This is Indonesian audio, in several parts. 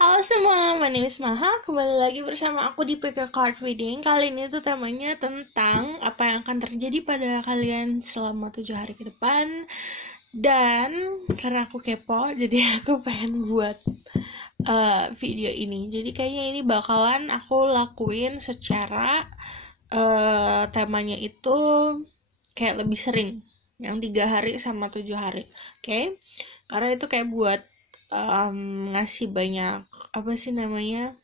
Halo semua, my name is Maha. Kembali lagi bersama aku di PK Card Reading. Kali ini tuh temanya tentang apa yang akan terjadi pada kalian selama 7 hari ke depan. Dan karena aku kepo, jadi aku pengen buat video ini. Jadi kayaknya ini bakalan aku lakuin secara temanya itu kayak lebih sering, yang 3 hari sama 7 hari. Oke? Karena itu kayak buat ngasih banyak apa sih namanya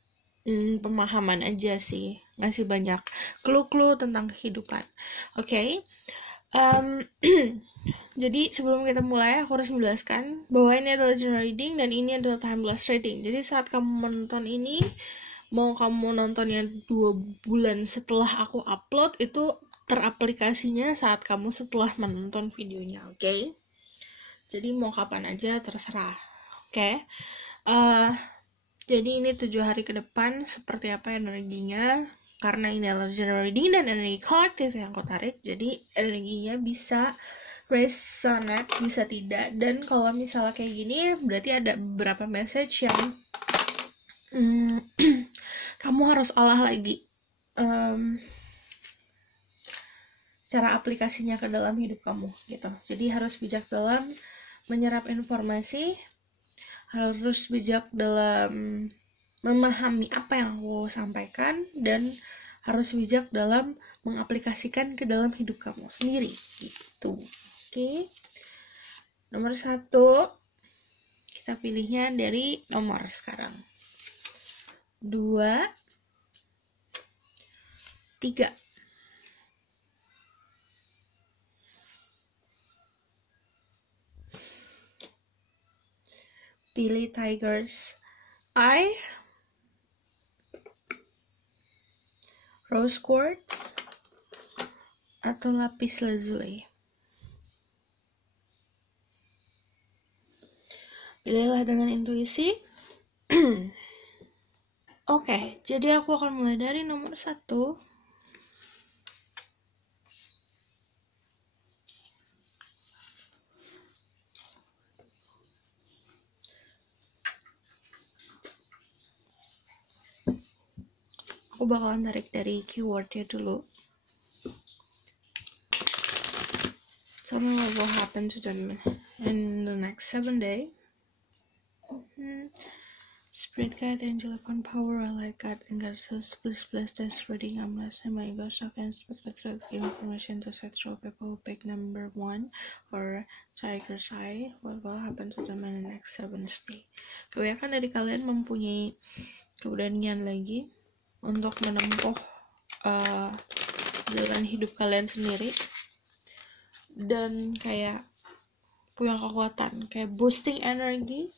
pemahaman aja sih, ngasih banyak clue-clue tentang kehidupan. Oke. Jadi sebelum kita mulai aku harus menjelaskan bahwa ini adalah general reading dan ini adalah timeless reading. Jadi saat kamu menonton ini, mau kamu nontonnya 2 bulan setelah aku upload, itu teraplikasinya saat kamu setelah menonton videonya. Oke? Jadi mau kapan aja terserah. Oke. Jadi ini 7 hari ke depan seperti apa energinya. Karena ini adalah general reading dan energi kolektif yang aku tarik, jadi energinya bisa resonate, bisa tidak. Dan kalau misalnya kayak gini, berarti ada beberapa message yang kamu harus olah lagi cara aplikasinya ke dalam hidup kamu gitu. Jadi harus bijak dalam menyerap informasi, harus bijak dalam memahami apa yang aku sampaikan, dan harus bijak dalam mengaplikasikan ke dalam hidup kamu sendiri gitu. Oke. Nomor 1 kita pilihnya dari nomor sekarang 2, 3. Pilih Tiger's Eye, Rose Quartz, atau Lapis Lazuli. Pilihlah dengan intuisi. Oke, jadi aku akan mulai dari nomor 1. Aku bakalan tarik dari keywordnya dulu. Tell me what will happen to them in the next 7 days. Spirit guide, angel upon power, I like God, and God says, please bless this reading. I'm blessing my gosh, I can expect the truth, give information to sexual people. Pick number 1 or Tiger's Eye. What will happen to them in the next 7 days? Kebanyakan dari kalian mempunyai keberanian lagi untuk menempuh jalan hidup kalian sendiri, dan kayak punya kekuatan, kayak boosting energi.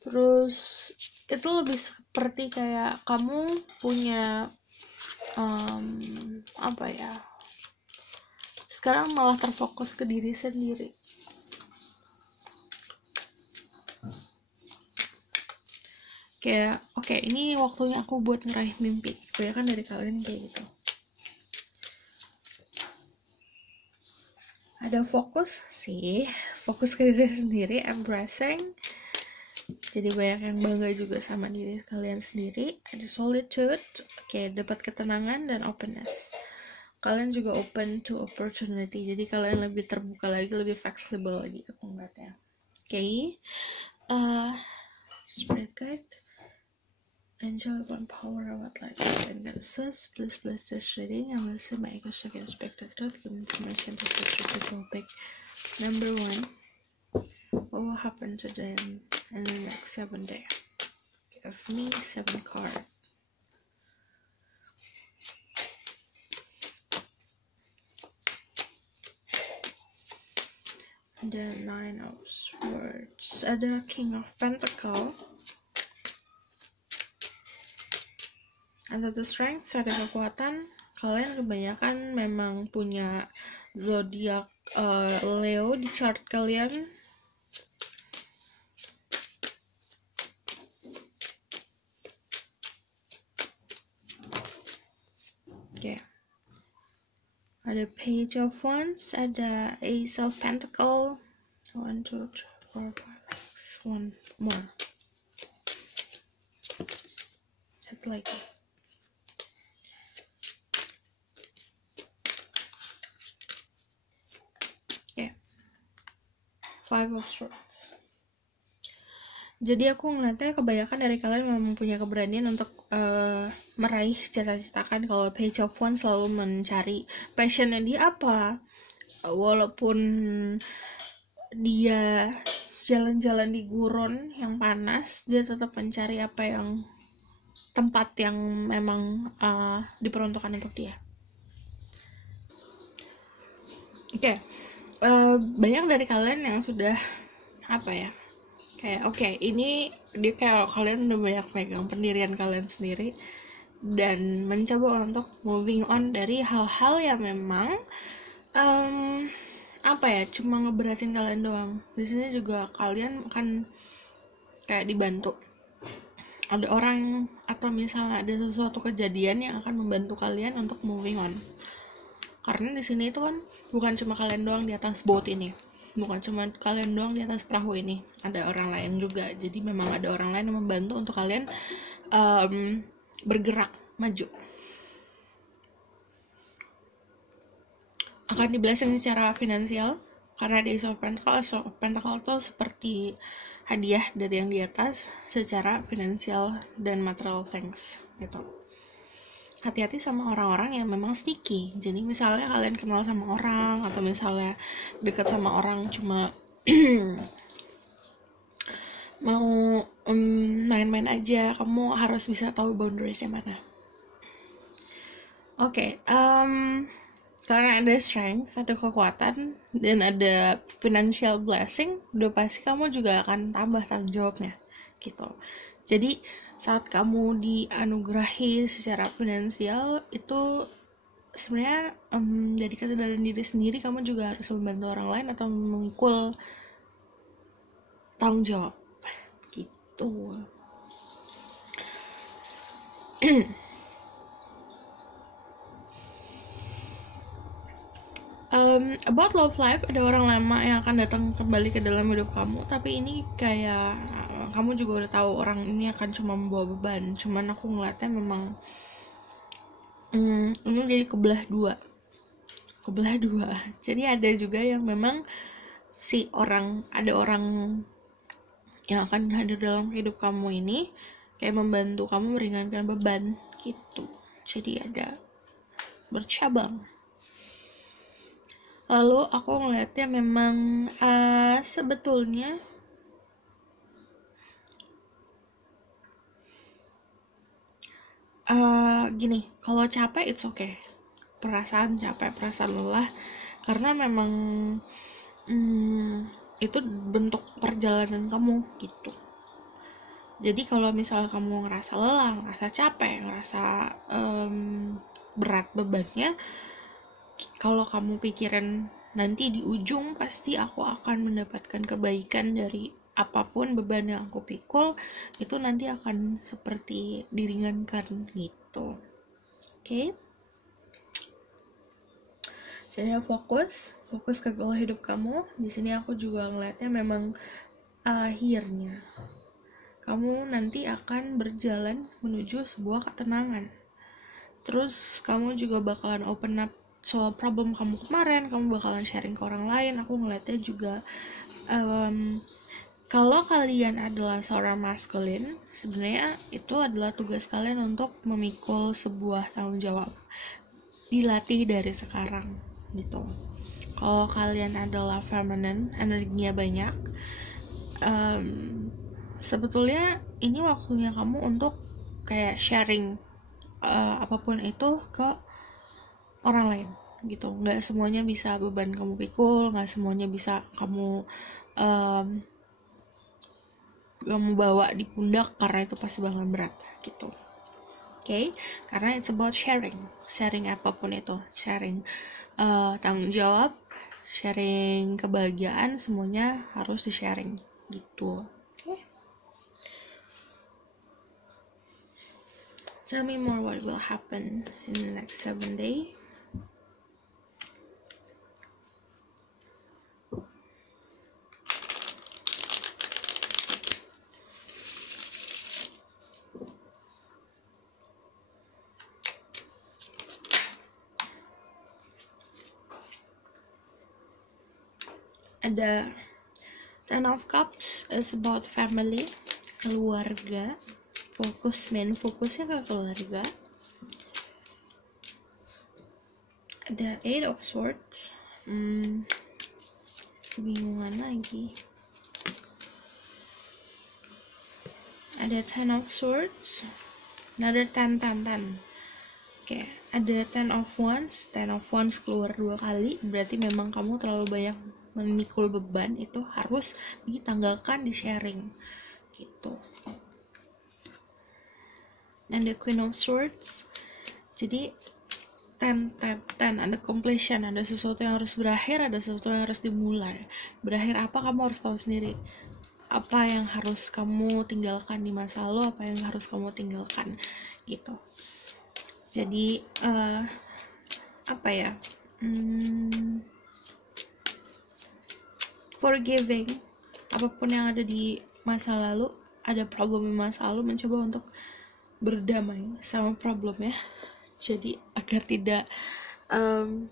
Terus itu lebih seperti kayak kamu punya apa ya, sekarang malah terfokus ke diri sendiri. Kayak oke, ini waktunya aku buat ngeraih mimpi. Kebanyakan dari kalian kayak gitu. Ada fokus sih, fokus ke diri sendiri, embracing. Jadi banyak yang bangga juga sama diri kalian sendiri. Ada solitude, oke, dapat ketenangan dan openness. Kalian juga open to opportunity, jadi kalian lebih terbuka lagi, lebih fleksibel lagi aku ngeliatnya. Oke. Spirit guide, angel upon power, what life and God says, please bless this reading. I'm listening my ego second inspect the truth, give information to the topic. Number 1, what will happen to them in the next 7 days? Give me 7 cards. Ada 9 of Swords, ada King of Pentacle, ada the Strength, ada kekuatan. Kalian kebanyakan memang punya zodiak Leo di chart kalian. Oke. Ada Page of Wands, ada Ace of Pentacle. 1, 2, 3, 4, 5, 6, 1 more. lagi. Ya, 5 of Swords. Jadi aku ngeliatnya kebanyakan dari kalian memang punya keberanian untuk meraih cita-cita kan. Kalau Page of Wands selalu mencari passionnya dia apa, walaupun dia jalan-jalan di gurun yang panas, dia tetap mencari apa yang tempat yang memang diperuntukkan untuk dia. Oke. Banyak dari kalian yang sudah apa ya, kayak oke, ini dia kayak kalian udah banyak pegang pendirian kalian sendiri dan mencoba untuk moving on dari hal-hal yang memang apa ya, cuma ngeberatin kalian doang. Di sini juga kalian akan kayak dibantu, ada orang atau misalnya ada sesuatu kejadian yang akan membantu kalian untuk moving on. Karena di sini itu kan bukan cuma kalian doang di atas boat ini, bukan cuma kalian doang di atas perahu ini, ada orang lain juga. Jadi memang ada orang lain yang membantu untuk kalian bergerak maju. Akan di blessing secara finansial karena di Ace of Pentacle itu seperti hadiah dari yang di atas secara finansial dan material things gitu. Hati-hati sama orang-orang yang memang sticky. Jadi misalnya kalian kenal sama orang atau misalnya dekat sama orang cuma mau main-main aja, kamu harus bisa tahu boundariesnya mana. Oke, karena ada strength, ada kekuatan, dan ada financial blessing, udah pasti kamu juga akan tambah tanggung jawabnya gitu. Jadi saat kamu dianugerahi secara finansial itu sebenarnya dari kesadaran diri sendiri, kamu juga harus membantu orang lain atau memikul tanggung jawab gitu. About love life, ada orang lama yang akan datang kembali ke dalam hidup kamu, tapi ini kayak kamu juga udah tahu orang ini akan cuma membawa beban. Cuman aku ngeliatnya memang ini jadi kebelah dua. Jadi ada juga yang memang ada orang yang akan hadir dalam hidup kamu ini kayak membantu kamu meringankan beban gitu. Jadi ada bercabang. Lalu aku ngeliatnya memang sebetulnya gini, kalau capek it's okay, perasaan capek, perasaan lelah, karena memang itu bentuk perjalanan kamu gitu. Jadi kalau misalnya kamu ngerasa lelah, ngerasa capek, ngerasa berat bebannya, kalau kamu pikirin nanti di ujung pasti aku akan mendapatkan kebaikan dari apapun beban yang aku pikul, itu nanti akan seperti diringankan gitu. Oke? Jadi fokus ke goal hidup kamu. Di sini aku juga ngeliatnya memang akhirnya kamu nanti akan berjalan menuju sebuah ketenangan. Terus kamu juga bakalan open up soal problem kamu kemarin, kamu bakalan sharing ke orang lain. Aku ngeliatnya juga kalau kalian adalah seorang maskulin, sebenarnya itu adalah tugas kalian untuk memikul sebuah tanggung jawab, dilatih dari sekarang gitu. Kalau kalian adalah feminine, energinya banyak, sebetulnya ini waktunya kamu untuk kayak sharing apapun itu ke orang lain gitu. Nggak semuanya bisa beban kamu pikul, nggak semuanya bisa kamu bawa di pundak, karena itu pasti bakal berat gitu. Oke? Karena it's about sharing apapun itu, sharing tanggung jawab, sharing kebahagiaan, semuanya harus di sharing gitu. Okay? Tell me more what will happen in the next 7 days. Ada Ten of Cups is about family, keluarga, fokusnya ke keluarga. Ada Eight of Swords, kebingungan lagi. Ada Ten of Swords, another 10. Oke, ada Ten of Wands keluar 2 kali, berarti memang kamu terlalu banyak memikul beban, itu harus ditanggalkan, di sharing gitu. And the Queen of Swords, jadi 10, ada completion, ada sesuatu yang harus berakhir, ada sesuatu yang harus dimulai. Berakhir apa, kamu harus tahu sendiri. Apa yang harus kamu tinggalkan di masa lalu, apa yang harus kamu tinggalkan gitu. Jadi forgiving apapun yang ada di masa lalu, ada problem di masa lalu, mencoba untuk berdamai sama problemnya, jadi agar tidak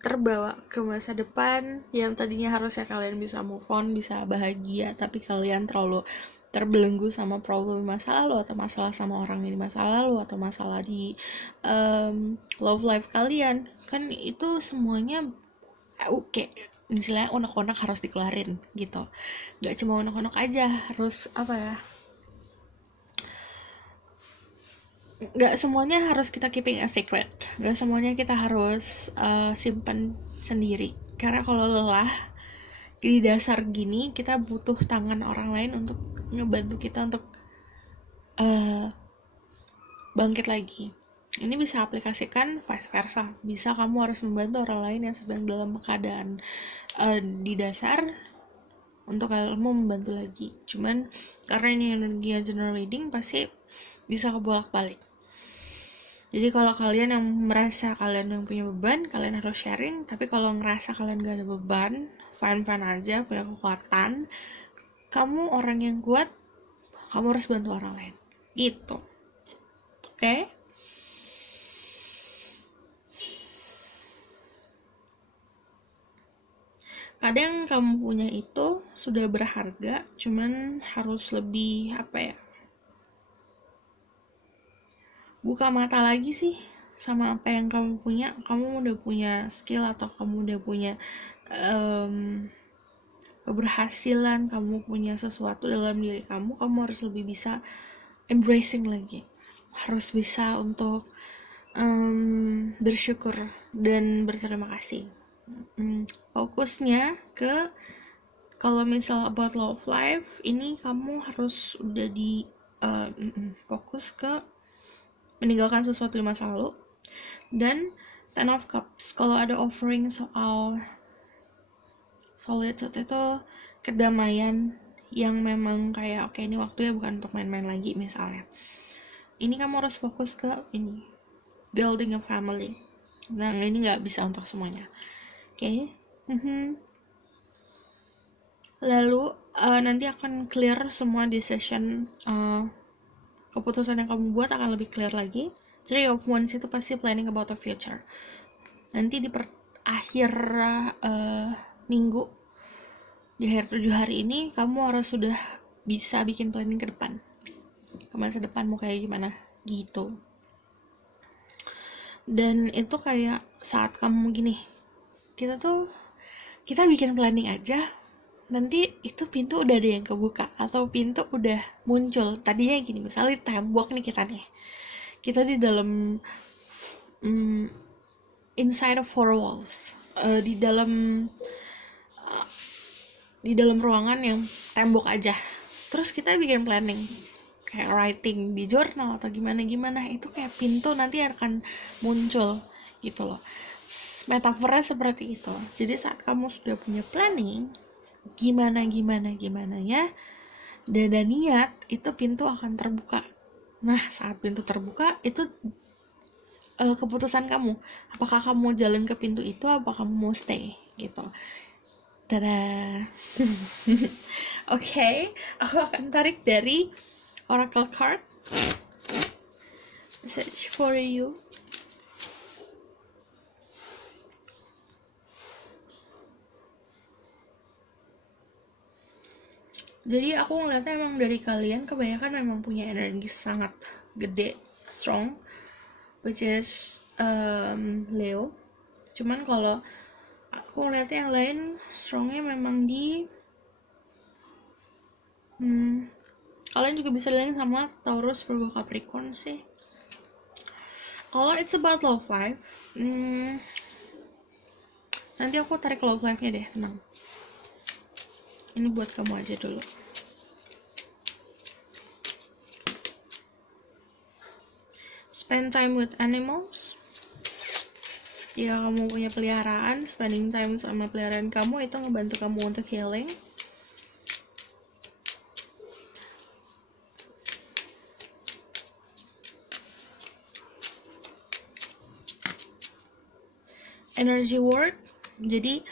terbawa ke masa depan yang tadinya harusnya kalian bisa move on, bisa bahagia, tapi kalian terlalu terbelenggu sama problem masa lalu, atau masalah sama orang di masa lalu, atau masalah di love life kalian. Kan itu semuanya oke, misalnya unek-unek harus dikeluarin gitu. Gak cuma unek-unek aja, harus gak semuanya harus kita keeping a secret, gak semuanya kita harus simpan sendiri. Karena kalau lelah di dasar gini, kita butuh tangan orang lain untuk ngebantu kita untuk bangkit lagi. Ini bisa aplikasikan vice versa, bisa kamu harus membantu orang lain yang sedang dalam keadaan di dasar untuk kamu membantu lagi. Cuman karena ini energi general reading, pasti bisa kebolak-balik. Jadi kalau kalian yang merasa kalian yang punya beban, kalian harus sharing. Tapi kalau ngerasa kalian gak ada beban, fine aja, punya kekuatan, kamu orang yang kuat, kamu harus bantu orang lain gitu. Oke? Kadang kamu punya itu sudah berharga, cuman harus lebih buka mata lagi sih sama apa yang kamu punya. Kamu udah punya skill, atau kamu udah punya keberhasilan, kamu punya sesuatu dalam diri kamu harus lebih bisa embracing lagi, harus bisa untuk bersyukur dan berterima kasih. Fokusnya ke, kalau misal about love life, ini kamu harus udah di fokus ke meninggalkan sesuatu di masa lalu. Dan Ten of Cups, kalau ada offering soal solitude, itu kedamaian yang memang kayak oke, ini waktunya bukan untuk main-main lagi misalnya. Ini kamu harus fokus ke ini, building a family. Nah, ini nggak bisa untuk semuanya. Oke. Lalu nanti akan clear semua decision, keputusan yang kamu buat akan lebih clear lagi. Three of Wands itu pasti planning about the future. Nanti di akhir minggu, di akhir 7 hari ini, kamu harus sudah bisa bikin planning ke depan, ke masa depan mau kayak gimana gitu. Dan itu kayak saat kamu gini, kita bikin planning aja, nanti itu pintu udah ada yang kebuka, atau pintu udah muncul. Tadinya gini, misalnya tembok nih, kita di dalam inside of 4 walls, di dalam ruangan yang tembok aja, terus kita bikin planning kayak writing di jurnal atau gimana, itu kayak pintu nanti akan muncul gitu loh. Metafornya seperti itu. Jadi saat kamu sudah punya planning gimana ya, dan niat, itu pintu akan terbuka. Nah, saat pintu terbuka, itu keputusan kamu, apakah kamu jalan ke pintu itu, apakah kamu mau stay gitu. Tada. Oke, aku akan tarik dari Oracle card. Message for you. Jadi aku ngeliatnya emang dari kalian kebanyakan memang punya energi sangat gede, strong, which is Leo. Cuman kalau aku ngeliatnya yang lain strongnya memang di kalian juga bisa lihat sama Taurus, Virgo, Capricorn sih. Kalau it's about love life, nanti aku tarik love life-nya deh, tenang. Ini buat kamu aja dulu. Spend time with animals. Jika kamu punya peliharaan, spending time sama peliharaan kamu itu ngebantu kamu untuk healing. Energy work. Jadi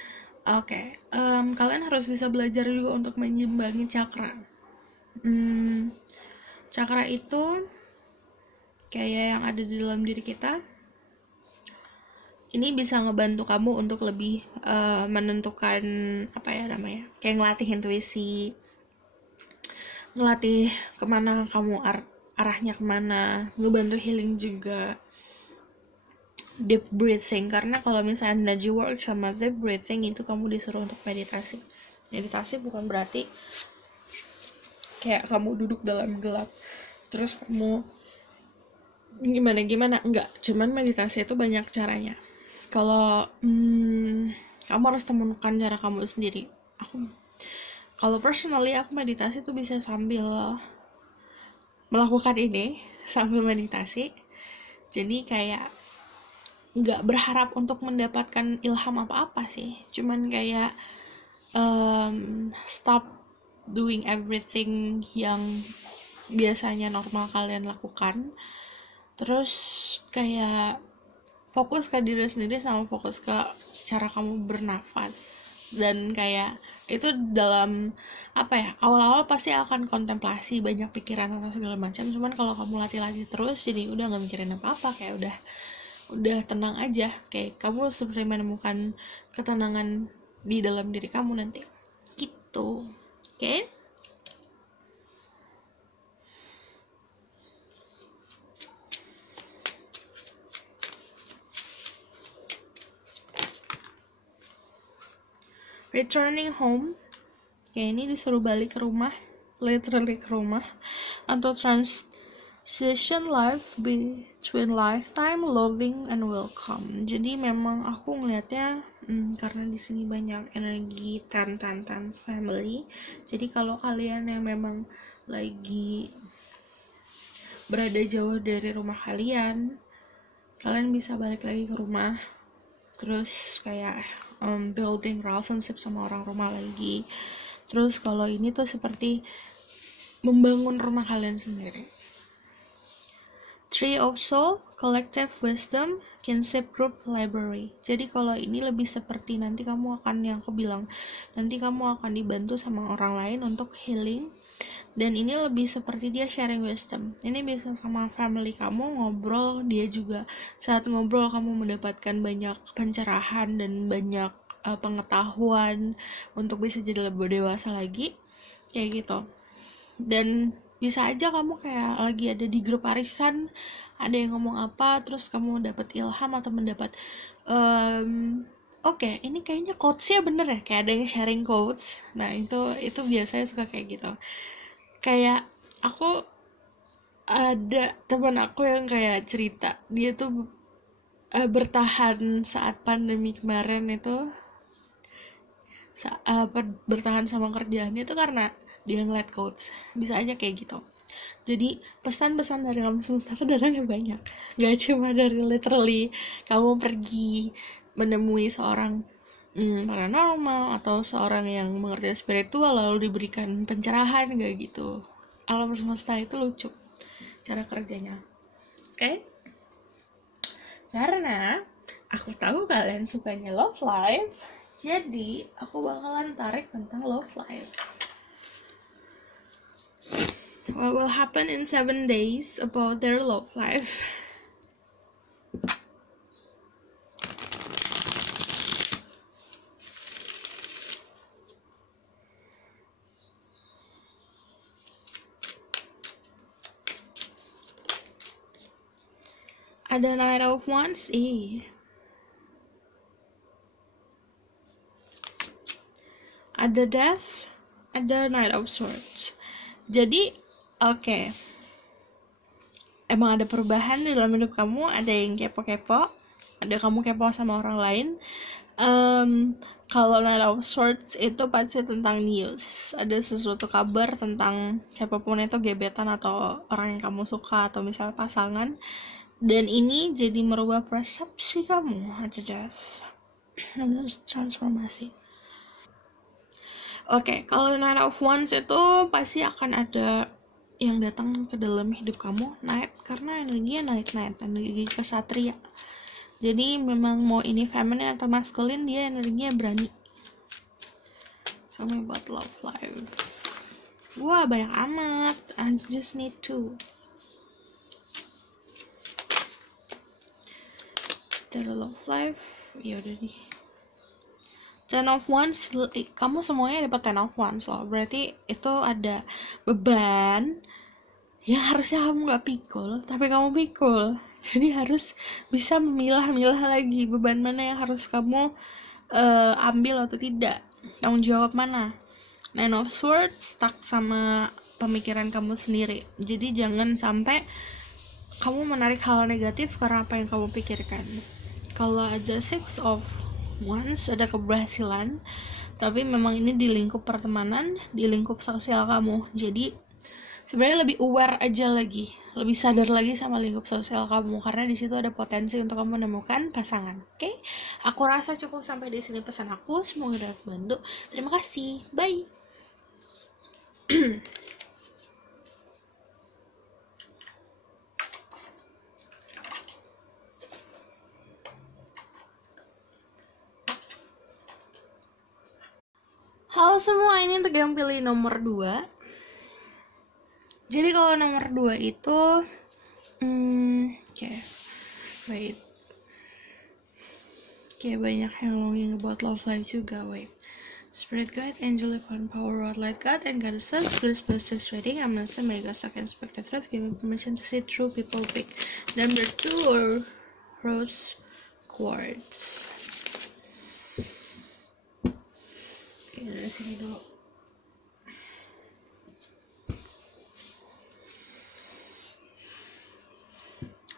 kalian harus bisa belajar juga untuk menyimbangi cakra. Cakra itu kayak yang ada di dalam diri kita. Ini bisa ngebantu kamu untuk lebih menentukan kayak ngelatih intuisi, ngelatih kemana kamu arahnya kemana, ngebantu healing juga. Deep breathing, karena kalau misalnya energy work sama deep breathing itu kamu disuruh untuk meditasi. Meditasi bukan berarti kayak kamu duduk dalam gelap terus kamu gimana enggak, cuman meditasi itu banyak caranya. Kalau kamu harus temukan cara kamu sendiri. Kalau personally aku meditasi tuh bisa sambil melakukan ini sambil meditasi, jadi kayak nggak berharap untuk mendapatkan ilham apa-apa sih, cuman kayak stop doing everything yang biasanya normal kalian lakukan, terus kayak fokus ke diri sendiri sama fokus ke cara kamu bernafas. Dan kayak itu dalam awal-awal pasti akan kontemplasi, banyak pikiran atau segala macam, cuman kalau kamu latih-latih terus jadi udah nggak mikirin apa-apa, kayak udah tenang aja, kayak kamu seperti menemukan ketenangan di dalam diri kamu nanti gitu. Oke? Returning home, kayak ini disuruh balik ke rumah, literally ke rumah, atau transition life between lifetime, loving and welcome. Jadi memang aku ngelihatnya karena di sini banyak energi tan family. Jadi kalau kalian yang memang lagi berada jauh dari rumah kalian bisa balik lagi ke rumah, terus kayak building relationship sama orang rumah lagi. Terus kalau ini tuh seperti membangun rumah kalian sendiri. Tree of Soul, Collective Wisdom, Kinship Group Library. Jadi kalau ini lebih seperti nanti kamu akan, yang aku bilang, nanti kamu akan dibantu sama orang lain untuk healing. Dan ini lebih seperti dia sharing wisdom. Ini bisa sama family kamu ngobrol, dia juga saat ngobrol kamu mendapatkan banyak pencerahan dan banyak pengetahuan untuk bisa jadi lebih dewasa lagi, kayak gitu. Dan bisa aja kamu kayak lagi ada di grup arisan, ada yang ngomong apa, terus kamu dapat ilham atau mendapat oke, ini kayaknya quotes-nya bener ya, kayak ada yang sharing quotes. Nah itu biasanya suka kayak gitu. Kayak aku ada teman aku yang kayak cerita, dia tuh bertahan saat pandemi kemarin itu, bertahan sama kerjaannya itu karena dia ngeliat quotes. Bisa aja kayak gitu. Jadi pesan-pesan dari alam semesta itu datangnya banyak, gak cuma dari literally kamu pergi menemui seorang paranormal atau seorang yang mengerti spiritual lalu diberikan pencerahan, gak gitu. Alam semesta itu lucu cara kerjanya. Oke? Karena aku tahu kalian sukanya love life, jadi aku bakalan tarik tentang love life. What will happen in 7 days about their love life? Ada Knight of Wands, ada Death, ada Knight of Swords. Jadi, oke. Emang ada perubahan di dalam hidup kamu, ada yang kepo-kepo, ada kamu kepo sama orang lain. Kalau Knight of Swords itu pasti tentang news, ada sesuatu kabar tentang siapapun itu, gebetan atau orang yang kamu suka atau misalnya pasangan, dan ini jadi merubah persepsi kamu. Ada Death, ada transformasi. Oke, kalau Nine of Wands itu pasti akan ada yang datang ke dalam hidup kamu, Knight, karena energinya Knight, energi kesatria. Jadi memang mau ini feminine atau masculine, dia energinya berani. Sama buat love life. Wah, banyak amat. I just need to. Dari love life, yaudah nih. Ten of Wands, kamu semuanya dapat Ten of Wands loh. Berarti itu ada beban yang harusnya kamu gak pikul, tapi kamu pikul. Jadi harus bisa memilah-milah lagi beban mana yang harus kamu ambil atau tidak, tanggung jawab mana. Nine of Swords stuck sama pemikiran kamu sendiri. Jadi jangan sampai kamu menarik hal negatif karena apa yang kamu pikirkan. Kalau aja Six of Wands ada keberhasilan, tapi memang ini di lingkup pertemanan, di lingkup sosial kamu. Jadi sebenarnya lebih aware aja lagi, lebih sadar lagi sama lingkup sosial kamu, karena di situ ada potensi untuk kamu menemukan pasangan. Oke? Aku rasa cukup sampai di sini pesan aku. Semoga dapat bantu. Terima kasih. Bye. Halo semua, ini untuk yang pilih nomor 2. Jadi kalau nomor 2 itu wait. Kayak banyak yang longing about love life juga, wait. Spirit guide, angel, divine power, world light guide, and goddesses, please bless this reading. I'm Nasa, may God suck and inspect the truth. Give me permission to see through people pick number 2 or rose quartz. Oke, dari sini dulu.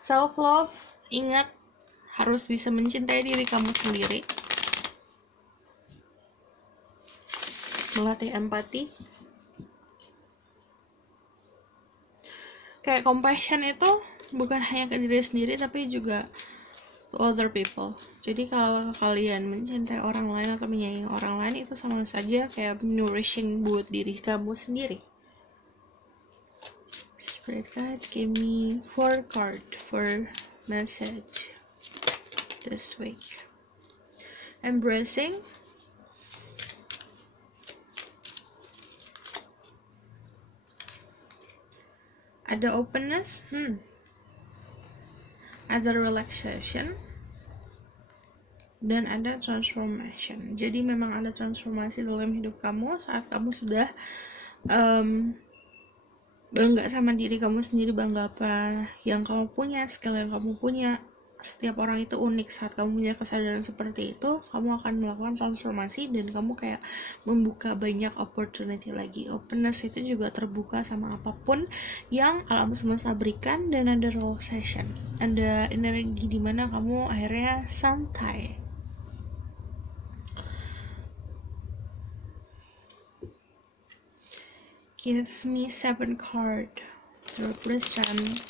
Self love, ingat harus bisa mencintai diri kamu sendiri. Melatih empati. Kayak compassion itu bukan hanya ke diri sendiri tapi juga to other people. Jadi kalau kalian mencintai orang lain atau menyayangi orang lain, itu sama saja kayak nourishing buat diri kamu sendiri. Spirit guide, give me 4 card for message this week. Embracing, ada openness, ada relaxation, dan ada transformation. Jadi memang ada transformasi dalam hidup kamu saat kamu sudah bangga sama diri kamu sendiri, bangga apa yang kamu punya, skill yang kamu punya. Setiap orang itu unik. Saat kamu punya kesadaran seperti itu, kamu akan melakukan transformasi dan kamu kayak membuka banyak opportunity lagi. Openness itu juga terbuka sama apapun yang alam semesta berikan, dan ada relaxation, ada energi dimana kamu akhirnya santai. Give me 7 card to represent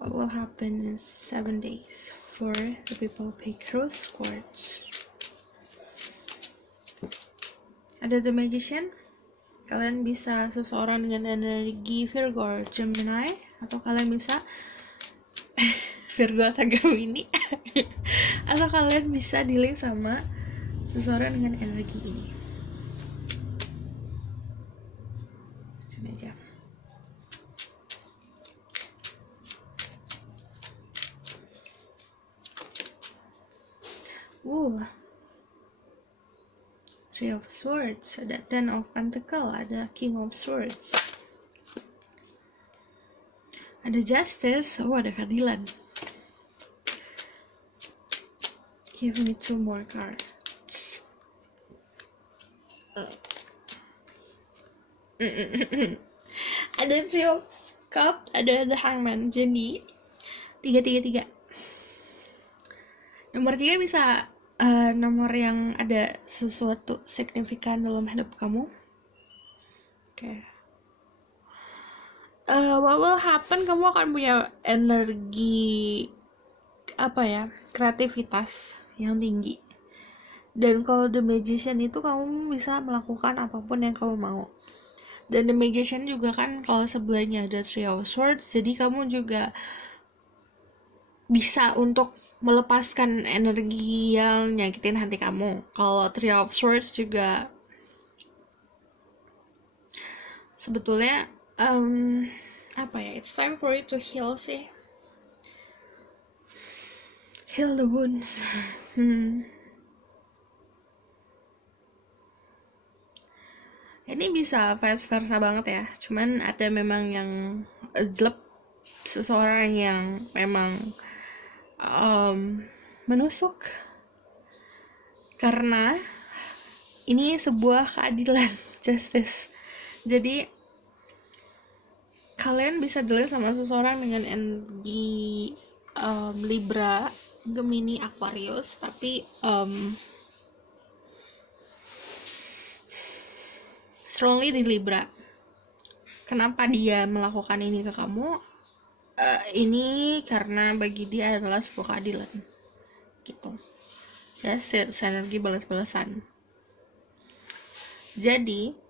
what will happen in 7 days for the people who pick rose quartz. Ada The Magician. Kalian bisa seseorang dengan energi Virgo or Gemini, atau kalian bisa Virgo atau Gemini atau kalian bisa dealing sama seseorang dengan energi ini. Sini aja. Three of Swords, ada Ten of Pentacle, ada King of Swords, Ada justice, ada keadilan. Give me 2 more cards. Ada 3 of Cups, ada The Hangman. Jadi 3. Nomor 3 bisa nomor yang ada sesuatu signifikan dalam hidup kamu. Oke. What will happen? Kamu akan punya energi kreativitas yang tinggi. Dan kalau The Magician itu kamu bisa melakukan apapun yang kamu mau. Dan The Magician juga kan kalau sebelahnya ada 3 of Swords, jadi kamu juga bisa untuk melepaskan energi yang nyakitin hati kamu. Kalau 3 of Swords juga sebetulnya it's time for you to heal sih. Heal the wounds. Ini bisa vice versa banget ya. Cuman ada memang yang jelek, seseorang yang memang menusuk. Karena ini sebuah keadilan, justice. Jadi kalian bisa deal sama seseorang dengan energi Libra, Gemini, Aquarius, tapi strongly di Libra. Kenapa dia melakukan ini ke kamu? Ini karena bagi dia adalah sebuah keadilan, gitu. Justice, energi balas-balasan. Jadi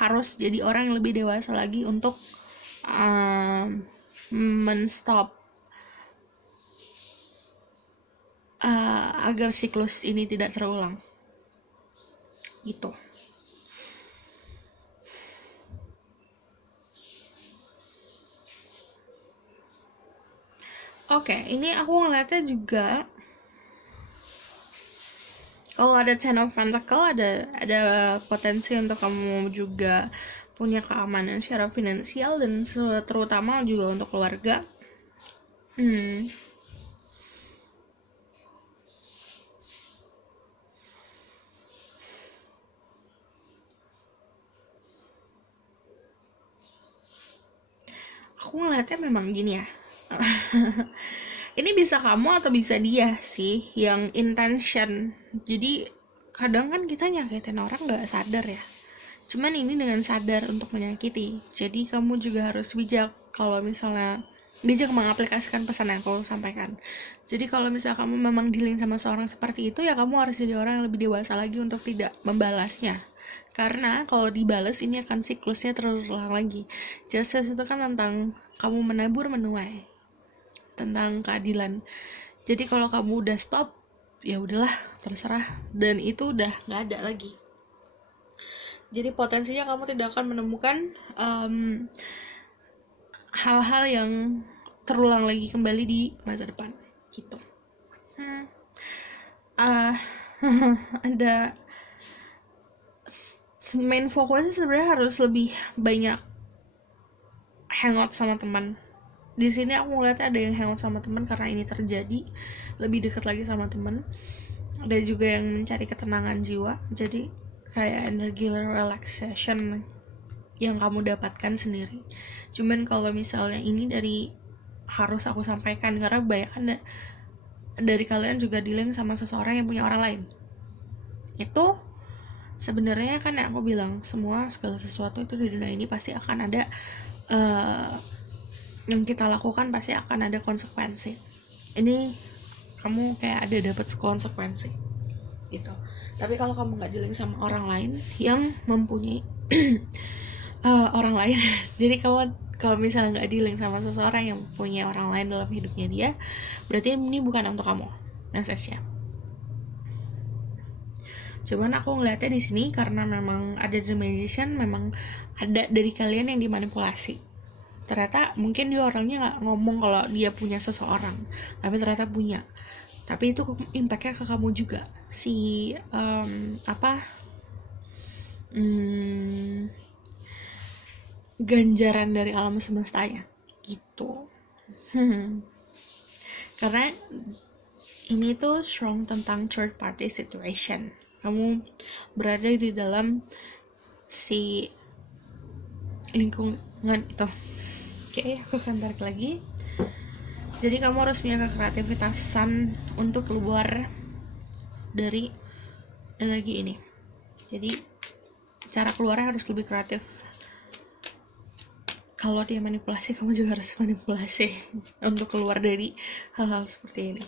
harus jadi orang yang lebih dewasa lagi untuk menstop agar siklus ini tidak terulang, gitu. Oke, ini aku ngeliatnya juga kalau ada 10 of Pentacle ada potensi untuk kamu juga punya keamanan secara finansial dan terutama juga untuk keluarga. Aku ngeliatnya memang gini ya. Ini bisa kamu atau bisa dia sih yang intention. Jadi kadang kan kita nyakitin orang gak sadar ya. Cuman ini dengan sadar untuk menyakiti. Jadi kamu juga harus bijak kalau misalnya bijak mengaplikasikan pesan yang aku sampaikan. Jadi kalau misalnya kamu memang dealing sama seorang seperti itu, ya kamu harus jadi orang yang lebih dewasa lagi untuk tidak membalasnya. Karena kalau dibalas ini akan siklusnya terulang lagi. Justice itu kan tentang kamu menabur menuai, tentang keadilan. Jadi kalau kamu udah stop, ya udahlah, terserah, dan itu udah nggak ada lagi. Jadi potensinya kamu tidak akan menemukan hal-hal yang terulang lagi kembali di masa depan, gitu. Ada main fokusnya sebenarnya harus lebih banyak hangout sama teman. Di sini aku ngeliatnya ada yang hangout sama teman karena ini terjadi, lebih dekat lagi sama teman. Ada juga yang mencari ketenangan jiwa, jadi kayak energi relaxation yang kamu dapatkan sendiri. Cuman kalau misalnya ini dari harus aku sampaikan karena banyak dari kalian juga dealing sama seseorang yang punya orang lain. Itu sebenarnya kan yang aku bilang, segala sesuatu itu di dunia ini pasti akan ada yang kita lakukan pasti akan ada konsekuensi. Ini kamu kayak ada dapat konsekuensi gitu. Tapi kalau kamu nggak dealing sama orang lain yang mempunyai orang lain, jadi kamu kalau misalnya nggak dealing sama seseorang yang punya orang lain dalam hidupnya dia, berarti ini bukan untuk kamu message-nya. Cuman aku ngeliatnya di sini karena memang ada The Magician, memang ada dari kalian yang dimanipulasi. Ternyata mungkin dia orangnya nggak ngomong kalau dia punya seseorang, tapi ternyata punya. Tapi itu impact-nya ke kamu juga. Si ganjaran dari alam semestanya gitu. Karena ini tuh strong tentang third party situation. Kamu berada di dalam si lingkungan itu. Oke, aku akan tarik lagi. Jadi kamu harus punya kreativitasan untuk keluar dari energi ini. Jadi cara keluarnya harus lebih kreatif. Kalau dia manipulasi, kamu juga harus manipulasi untuk keluar dari hal-hal seperti ini.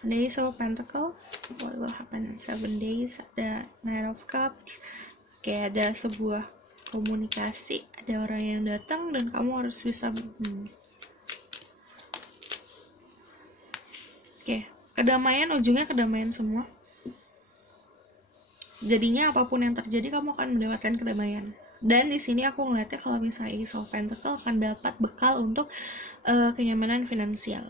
Days of Pentacle, what will happen in 7 days? Ada Knight of Cups, kayak ada sebuah komunikasi, ada orang yang datang dan kamu harus bisa kedamaian, ujungnya kedamaian semua. Jadinya apapun yang terjadi kamu akan melewatkan kedamaian. Dan di sini aku ngeliatnya kalau misalnya Ace of Pentacle akan dapat bekal untuk kenyamanan finansial.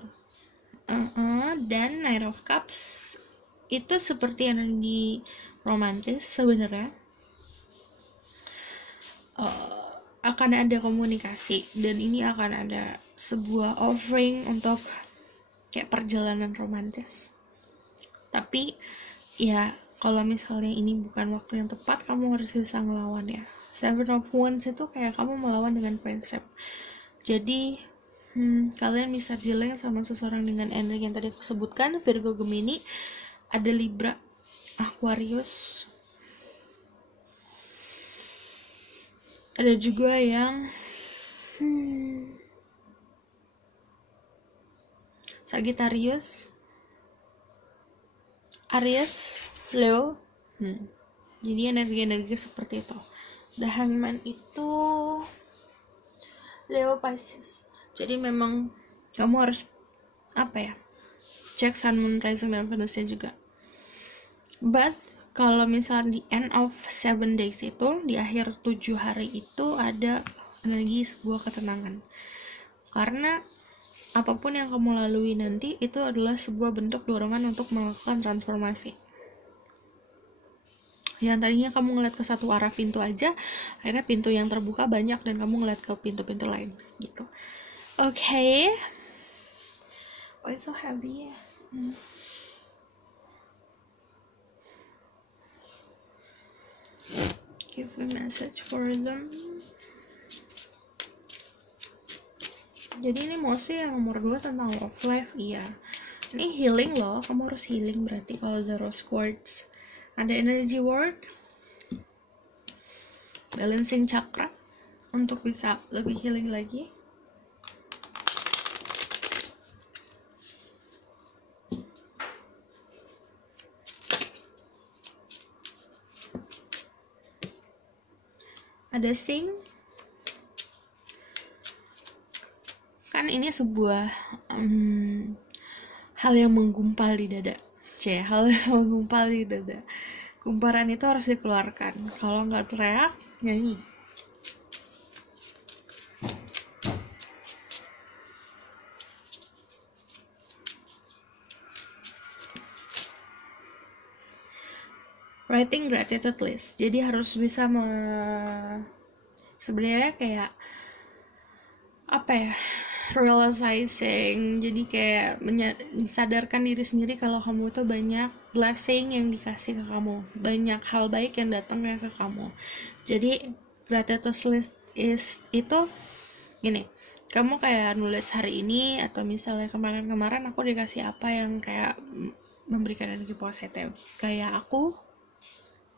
Dan Knight of Cups itu seperti energi romantis sebenarnya. Akan ada komunikasi dan ini akan ada sebuah offering untuk kayak perjalanan romantis. Tapi ya kalau misalnya ini bukan waktu yang tepat, kamu harus bisa ngelawan ya. Seven of Wands itu kayak kamu melawan dengan prinsip. Jadi kalian bisa dealing sama seseorang dengan energi yang tadi aku sebutkan, Virgo, Gemini, ada Libra, Aquarius, ada juga yang Sagittarius, Aries, Leo. Jadi energi-energi seperti itu. The Hangman itu Leo, Pisces. Jadi memang kamu harus cek Sun, Moon, Rising, dan Venusnya juga. But kalau misalnya di end of 7 days itu, di akhir 7 hari itu ada energi sebuah ketenangan. Karena apapun yang kamu lalui nanti itu adalah sebuah bentuk dorongan untuk melakukan transformasi. Yang tadinya kamu ngeliat ke satu arah pintu aja, akhirnya pintu yang terbuka banyak dan kamu ngeliat ke pintu-pintu lain gitu. Okay. Why so heavy? Give a message for them. Jadi ini mostly yang nomor 2 tentang love life. Iya, ini healing loh, kamu harus healing berarti kalau the rose quartz. Ada energy work, balancing chakra untuk bisa lebih healing lagi. Ada sing, kan ini sebuah hal yang menggumpal di dada. Hal yang menggumpal di dada. Gumparan itu harus dikeluarkan. Kalau nggak teriak, nyanyi. Writing gratitude list. Jadi harus bisa sebenarnya kayak realizing, jadi kayak menyadarkan diri sendiri kalau kamu itu banyak blessing yang dikasih ke kamu, banyak hal baik yang datangnya ke kamu. Jadi gratitude list itu gini, kamu kayak nulis hari ini atau misalnya kemarin aku dikasih apa yang kayak memberikan energi positif, kayak aku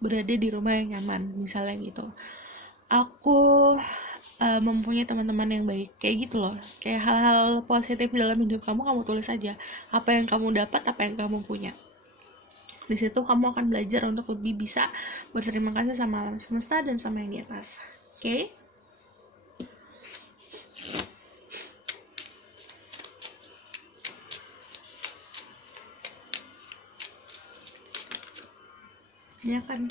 berada di rumah yang nyaman misalnya gitu, aku mempunyai teman-teman yang baik, kayak gitu loh. Kayak hal-hal positif dalam hidup kamu tulis aja. Apa yang kamu dapat, apa yang kamu punya. Di situ kamu akan belajar untuk lebih bisa berterima kasih sama alam semesta dan sama yang di atas. Oke? Ya kan?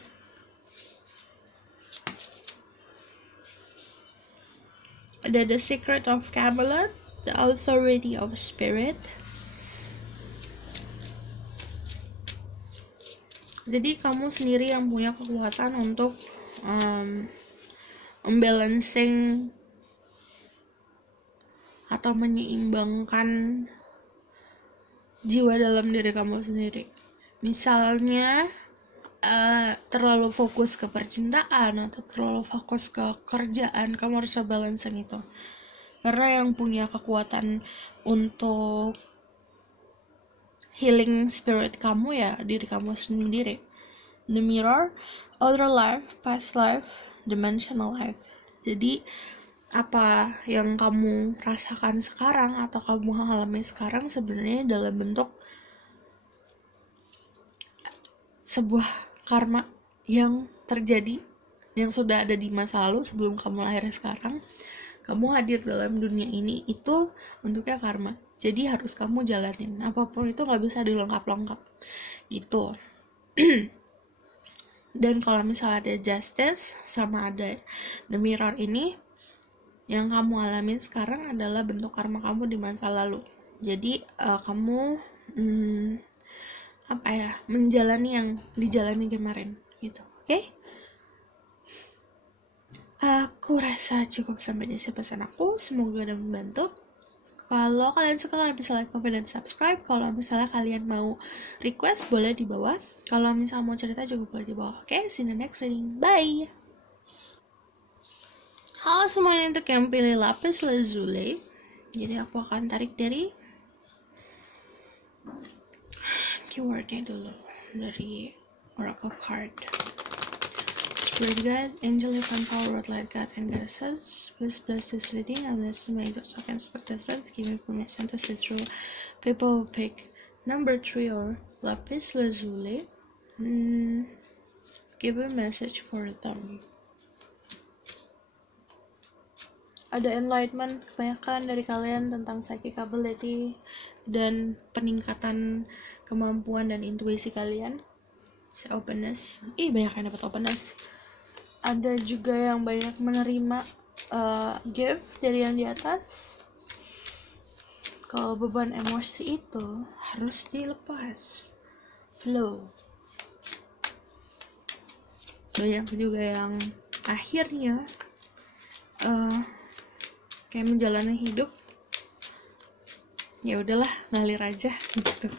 The Secret of Camelot, The Authority of Spirit. Jadi kamu sendiri yang punya kekuatan untuk membalancing atau menyeimbangkan jiwa dalam diri kamu sendiri. Misalnya terlalu fokus ke percintaan atau terlalu fokus ke kerjaan, kamu harus balancing itu. Karena yang punya kekuatan untuk healing spirit kamu ya diri kamu sendiri. The mirror, other life, past life, dimensional life. Jadi apa yang kamu rasakan sekarang atau kamu alami sekarang sebenarnya dalam bentuk sebuah karma yang terjadi, yang sudah ada di masa lalu sebelum kamu lahir sekarang. Kamu hadir dalam dunia ini itu bentuknya karma. Jadi harus kamu jalanin. Apapun itu gak bisa dilengkap-lengkap gitu. Dan kalau misalnya ada justice sama ada the mirror ini, yang kamu alami sekarang adalah bentuk karma kamu di masa lalu. Jadi kamu menjalani yang dijalani kemarin gitu. Oke? Aku rasa cukup sampai di sini pesan aku. Semoga dapat membantu. Kalau kalian suka, kalian bisa like, comment, dan subscribe. Kalau misalnya kalian mau request, boleh di bawah. Kalau misalnya mau cerita juga boleh di bawah. Oke, see you in the next reading. Bye! Halo semuanya, untuk yang pilih lapis lazuli. Jadi aku akan tarik dari keywordnya dulu. Dari Oracle card. Spirit guide, angel, divine power, light guide, and goddesses, please bless this reading and bless the angels of inspected truth. Give me permission to see through. People who pick number 3 or lapis lazuli. Give a message for them. Ada enlightenment kebanyakan dari kalian tentang psychic ability dan peningkatan kemampuan dan intuisi kalian. Openness. Banyak yang dapat openness. Ada juga yang banyak menerima gift dari yang di atas. Kalau beban emosi itu harus dilepas, flow. Banyak juga yang akhirnya kayak menjalani hidup ya udahlah, ngalir aja gitu.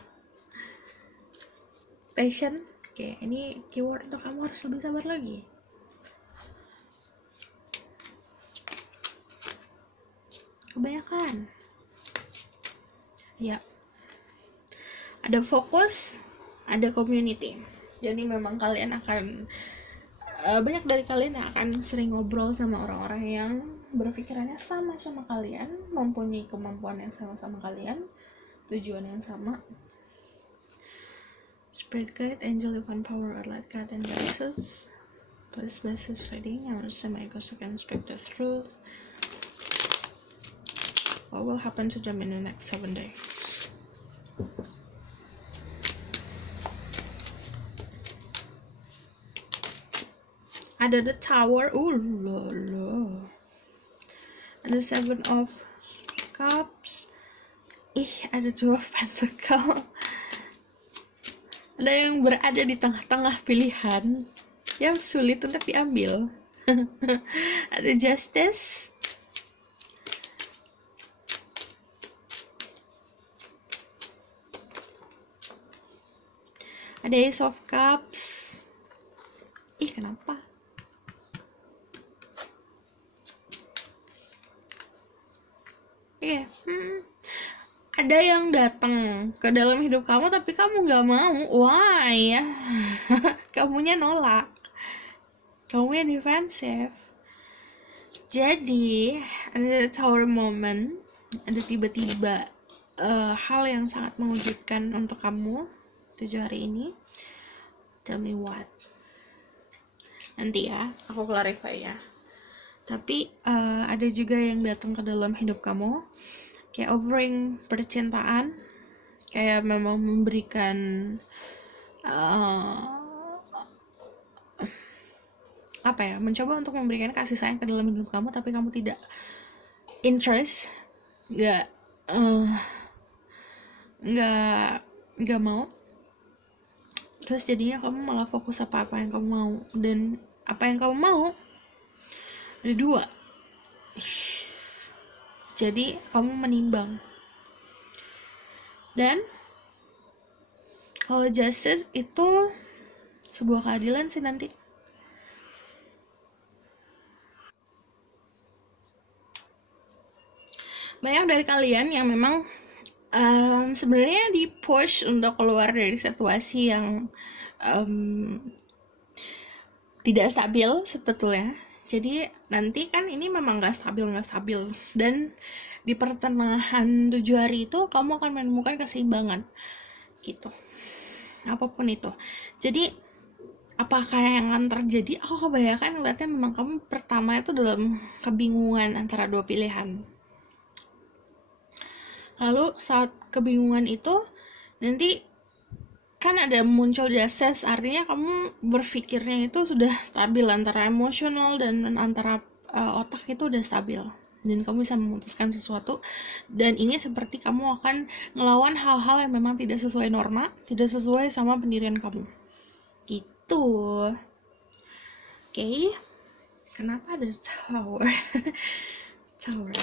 Passion, kayak ini keyword untuk kamu harus lebih sabar lagi. Kebanyakan ya, ada fokus, ada community. Jadi memang kalian akan banyak dari kalian yang akan sering ngobrol sama orang-orang yang berpikirannya sama kalian, mempunyai kemampuan yang sama kalian, tujuan yang sama. Spirit guide, angel, divine power, light guide, and goddesses, please bless this reading. I will say my ghost can speak the truth. What will happen to them in the next 7 days? Ada the tower, ada 7 of cups, ada 2 of pentacle. Ada yang berada di tengah-tengah pilihan yang sulit untuk diambil. Ada justice, ada ace of cups. Kenapa? Ada yang datang ke dalam hidup kamu tapi kamu gak mau. Why ya? Kamunya nolak, kamunya defensif. Jadi ada tower moment, ada tiba-tiba hal yang sangat mengejutkan untuk kamu 7 hari ini. Tell me what? Nanti ya, aku clarify ya. Tapi ada juga yang datang ke dalam hidup kamu kayak offering percintaan, kayak memang memberikan mencoba untuk memberikan kasih sayang ke dalam hidup kamu, tapi kamu tidak interest, nggak mau. Terus jadinya kamu malah fokus apa yang kamu mau, dan apa yang kamu mau Ada dua. Jadi kamu menimbang. Dan kalau justice itu sebuah keadilan sih nanti. Banyak dari kalian yang memang sebenarnya di push untuk keluar dari situasi yang tidak stabil sebetulnya. Jadi nanti kan ini memang nggak stabil, dan di pertengahan 7 hari itu kamu akan menemukan keseimbangan gitu, apapun itu. Jadi apakah yang akan terjadi, aku kebanyakan ngeliatnya memang kamu pertama itu dalam kebingungan antara dua pilihan. Lalu saat kebingungan itu nanti kan ada muncul diases, artinya kamu berpikirnya itu sudah stabil antara emosional dan antara otak itu udah stabil, dan kamu bisa memutuskan sesuatu. Dan ini seperti kamu akan ngelawan hal-hal yang memang tidak sesuai norma, tidak sesuai sama pendirian kamu itu. Oke. Kenapa ada tower? Tower,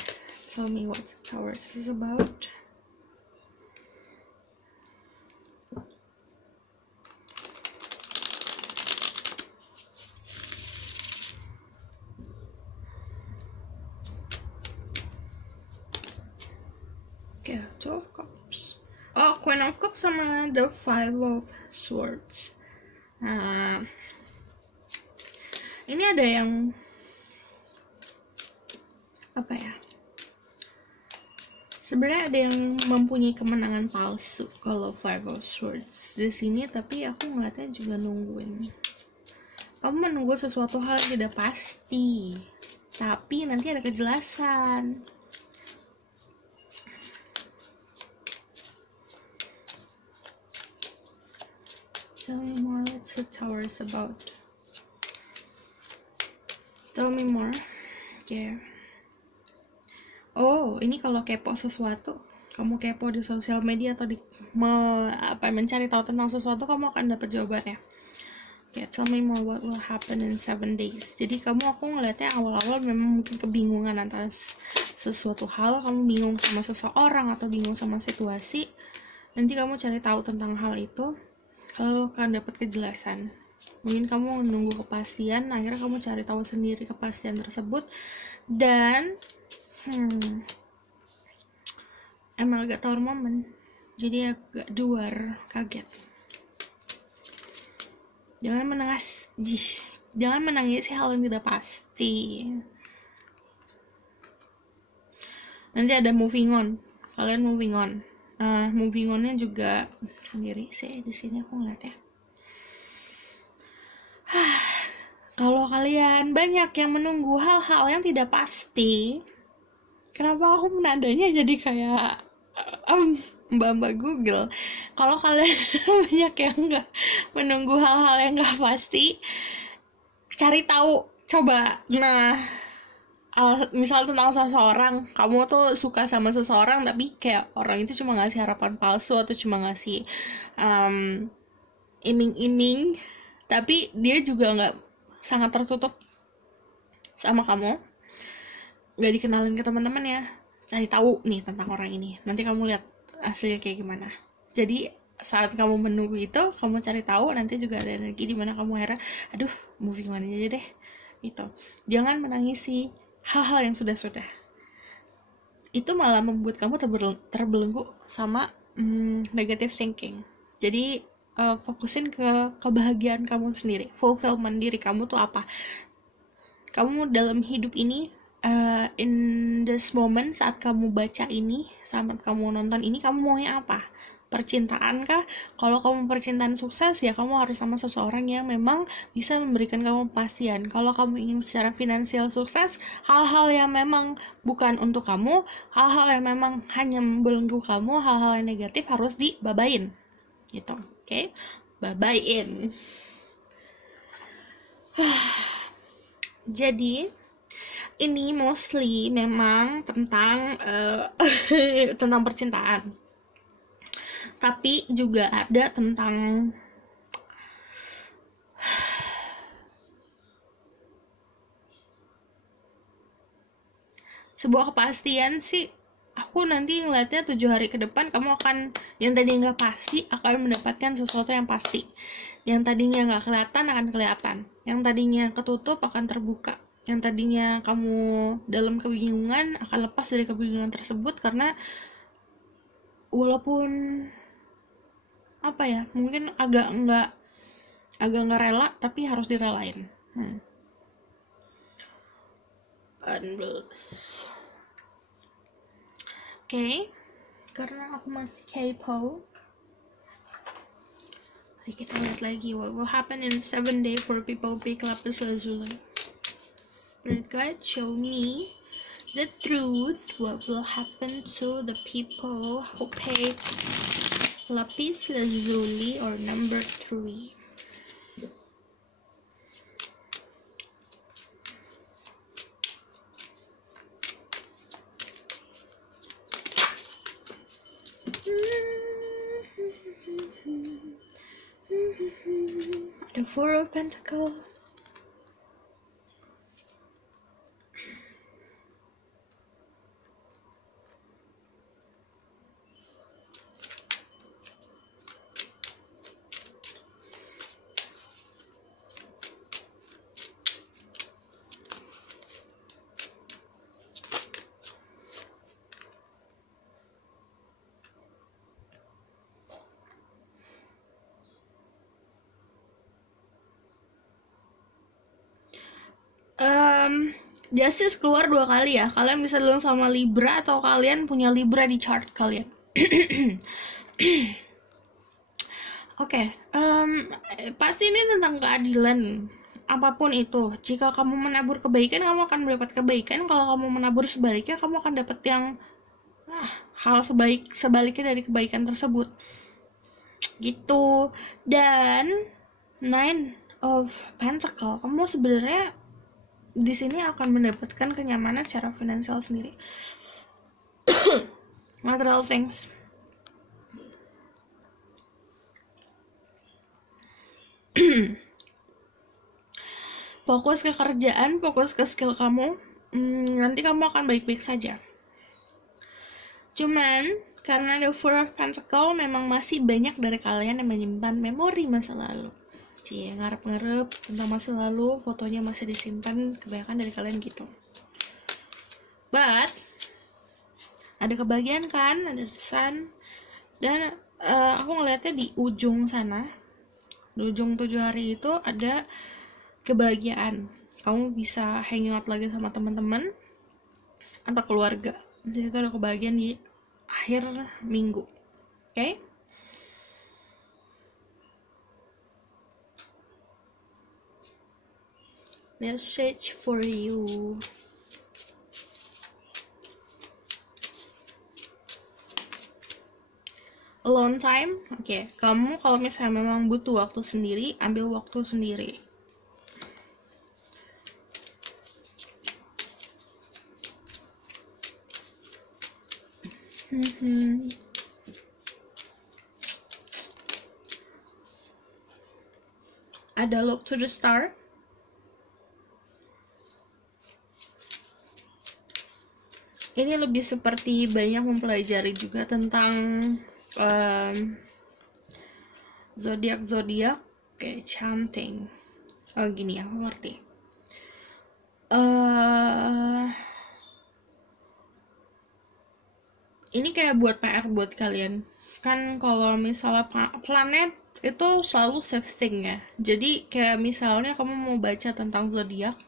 tell me what the tower is about. Okay, Two of Cups. Oh, Queen of Cups sama The Five of Swords. Nah, ini ada yang apa ya? Sebenarnya ada yang mempunyai kemenangan palsu kalau Five of Swords di sini, tapi aku ngeliatnya juga nungguin. Kamu menunggu sesuatu hal yang tidak pasti, tapi nanti ada kejelasan. Tell me more, what's the tower is about? Tell me more. Yeah. Oh, ini kalau kepo sesuatu, kamu kepo di sosial media atau mencari tahu tentang sesuatu, kamu akan dapat jawabannya. Okay, tell me more what will happen in 7 days. Jadi aku ngeliatnya awal-awal memang mungkin kebingungan atas sesuatu hal, kamu bingung sama seseorang atau bingung sama situasi. Nanti kamu cari tahu tentang hal itu, lalu akan dapat kejelasan. Mungkin kamu menunggu kepastian, akhirnya kamu cari tahu sendiri kepastian tersebut. Dan emang agak tower moment, jadi agak duar, kaget. Jangan menangisi hal yang tidak pasti. Nanti ada moving on, kalian moving on. Moving onnya juga sendiri sih di sini aku ngeliat ya. Kalau kalian banyak yang menunggu hal-hal yang tidak pasti, kenapa aku menandanya jadi kayak mbak-mbak Google? Kalau kalian banyak yang nggak menunggu hal-hal yang nggak pasti, cari tahu, coba. Nah, misal tentang seseorang, kamu tuh suka sama seseorang tapi kayak orang itu cuma ngasih harapan palsu atau cuma ngasih iming-iming, tapi dia juga nggak, sangat tertutup sama kamu, nggak dikenalin ke teman-teman ya. Cari tahu nih tentang orang ini, nanti kamu lihat aslinya kayak gimana. Jadi saat kamu menunggu itu, kamu cari tahu, nanti juga ada energi di mana kamu akhirnya aduh moving on aja deh gitu. Jangan menangisi hal-hal yang sudah-sudah, itu malah membuat kamu terbelenggu sama negative thinking. Jadi fokusin ke kebahagiaan kamu sendiri, fulfillment diri kamu tuh apa. Kamu dalam hidup ini, in this moment, saat kamu baca ini, saat kamu nonton ini, kamu maunya apa? Percintaan kah? Kalau kamu percintaan sukses, ya kamu harus sama seseorang yang memang bisa memberikan kamu kepastian. Kalau kamu ingin secara finansial sukses, hal-hal yang memang bukan untuk kamu, hal-hal yang memang hanya membelenggu kamu, hal-hal yang negatif harus dibabain gitu. Oke? Babain. Jadi ini mostly memang tentang tentang percintaan, tapi juga ada tentang sebuah kepastian sih, aku nanti ngeliatnya 7 hari ke depan kamu akan, yang tadi nggak pasti akan mendapatkan sesuatu yang pasti, yang tadinya nggak kelihatan akan kelihatan, yang tadinya ketutup akan terbuka, yang tadinya kamu dalam kebingungan akan lepas dari kebingungan tersebut, karena walaupun apa ya, mungkin agak nggak rela tapi harus direlain. Oke, karena aku masih kepo, mari kita lihat lagi what will happen in 7 days for people who pick lapis lazuli. Spirit guide, show me the truth. What will happen to the people who pick lapis lazuli or number 3? The Four of Pentacles. Justice keluar 2 kali ya. Kalian bisa bilang sama Libra atau kalian punya Libra di chart kalian. Oke, pasti ini tentang keadilan. Apapun itu, jika kamu menabur kebaikan, kamu akan mendapat kebaikan. Kalau kamu menabur sebaliknya, kamu akan dapat yang hal sebaliknya dari kebaikan tersebut. Gitu. Dan Nine of Pentacles, kamu sebenarnya di sini akan mendapatkan kenyamanan secara finansial sendiri. Material things. Fokus ke kerjaan, fokus ke skill kamu. Nanti kamu akan baik-baik saja. Cuman karena The Four of Pentacles, memang masih banyak dari kalian yang menyimpan memori masa lalu. Ngarep-ngarep tentang masa lalu, fotonya masih disimpan, kebanyakan dari kalian gitu. But ada kebahagiaan kan, ada Sun, dan aku ngeliatnya di ujung sana, di ujung 7 hari itu ada kebahagiaan. Kamu bisa hang out lagi sama teman-teman atau keluarga. Di situ ada kebahagiaan di akhir minggu. Oke? Message for you. Alone time. Oke, kamu kalau misalnya memang butuh waktu sendiri, ambil waktu sendiri. Ada look to the star. Ini lebih seperti banyak mempelajari juga tentang zodiak kayak chanting. Oh gini, aku ngerti. Ini kayak buat PR buat kalian. Kan kalau misalnya planet itu selalu shifting ya. Jadi kayak misalnya kamu mau baca tentang zodiak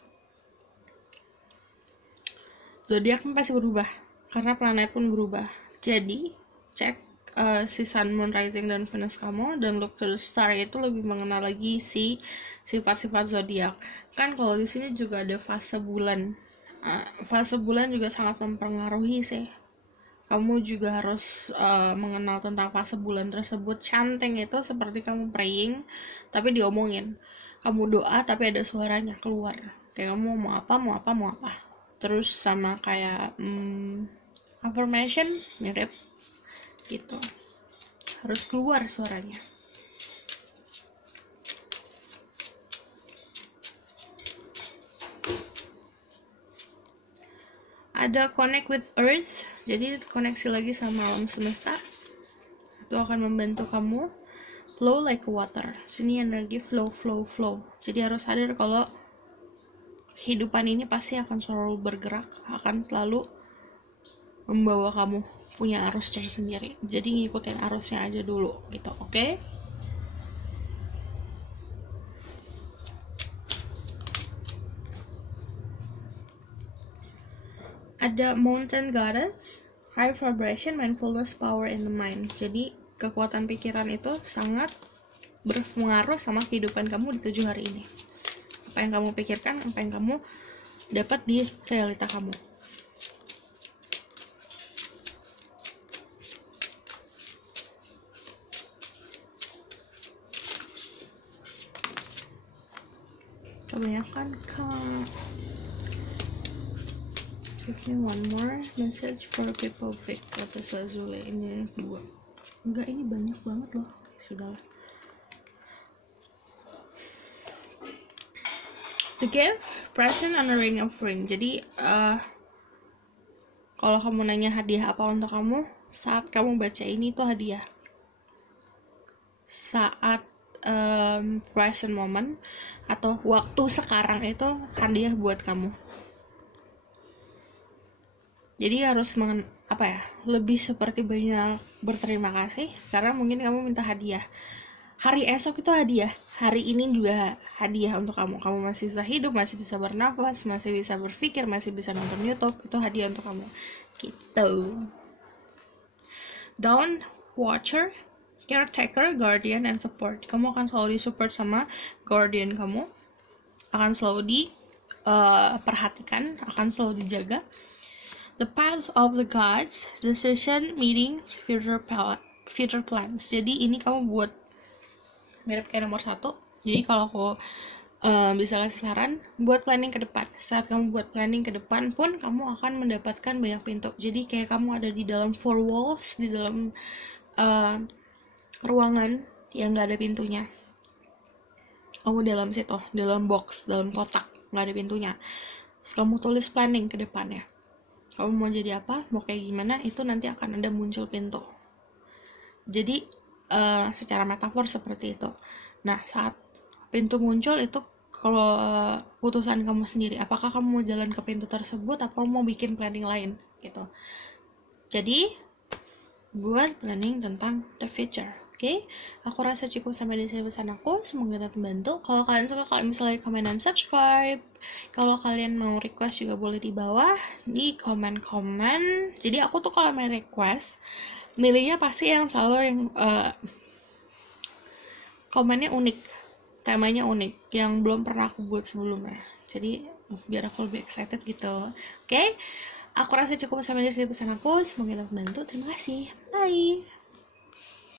kan pasti berubah karena planet pun berubah. Jadi cek si Sun, Moon, Rising, dan Venus kamu, dan look to the star itu lebih mengenal lagi si sifat-sifat zodiak. Kan kalau di sini juga ada fase bulan. Fase bulan juga sangat mempengaruhi sih. Kamu juga harus mengenal tentang fase bulan tersebut. Chanting itu seperti kamu praying tapi diomongin. Kamu doa tapi ada suaranya keluar. Kayak kamu mau apa. Terus sama kayak affirmation mirip gitu, harus keluar suaranya. ada connect with earth, jadi koneksi lagi sama alam semesta. Itu akan membantu kamu flow like water. Sini energi flow. Jadi harus sadar kalau kehidupan ini pasti akan selalu bergerak, akan selalu membawa kamu punya arus tersendiri. Jadi ngikutin arusnya aja dulu gitu, oke? Ada mountain goddess, high vibration, mindfulness, power in the mind. Jadi kekuatan pikiran itu sangat berpengaruh sama kehidupan kamu di 7 hari ini. Apa yang kamu pikirkan, apa yang kamu dapat di realita kamu. Kebanyakan give me one more message for people pick kata Sazule. Ini 2. Enggak, ini banyak banget loh. Sudahlah. To give present and a ring of ring. Jadi kalau kamu nanya hadiah apa untuk kamu, saat kamu baca ini tuh hadiah. Saat present moment atau waktu sekarang itu hadiah buat kamu. Jadi harus lebih seperti banyak berterima kasih karena mungkin kamu minta hadiah. Hari esok itu hadiah, hari ini juga hadiah untuk kamu. Kamu masih bisa hidup, masih bisa bernafas, masih bisa berpikir, masih bisa nonton YouTube, itu hadiah untuk kamu. Gitu. Dawn, watcher, caretaker, guardian, and support. Kamu akan selalu disupport sama guardian kamu, akan selalu diperhatikan, akan selalu dijaga. The path of the gods, decision, meetings, future plans. Jadi ini kamu buat mirip kayak nomor 1. Jadi kalau aku bisa kasih saran, buat planning ke depan. Saat kamu buat planning ke depan pun, kamu akan mendapatkan banyak pintu. Jadi kayak kamu ada di dalam 4 walls, di dalam ruangan yang gak ada pintunya. Kamu dalam situ, dalam box, dalam kotak, gak ada pintunya. Terus kamu tulis planning ke depannya. Kamu mau jadi apa, mau kayak gimana, itu nanti akan ada muncul pintu. Jadi secara metafor seperti itu. Nah, saat pintu muncul itu kalau putusan kamu sendiri, apakah kamu mau jalan ke pintu tersebut atau mau bikin planning lain gitu. Jadi buat planning tentang the future. Oke, aku rasa cukup sampai di sini pesan aku. Semoga dapat membantu. Kalau kalian suka, kalian bisa like, comment, dan subscribe. Kalau kalian mau request juga boleh di bawah di komen-komen. Jadi aku tuh kalau main request, milihnya pasti yang selalu yang komennya unik, temanya unik, yang belum pernah aku buat sebelumnya. Jadi biar aku lebih excited gitu. Oke, aku rasa cukup sampai di sini pesan aku. Semoga dapat membantu. Terima kasih. Bye.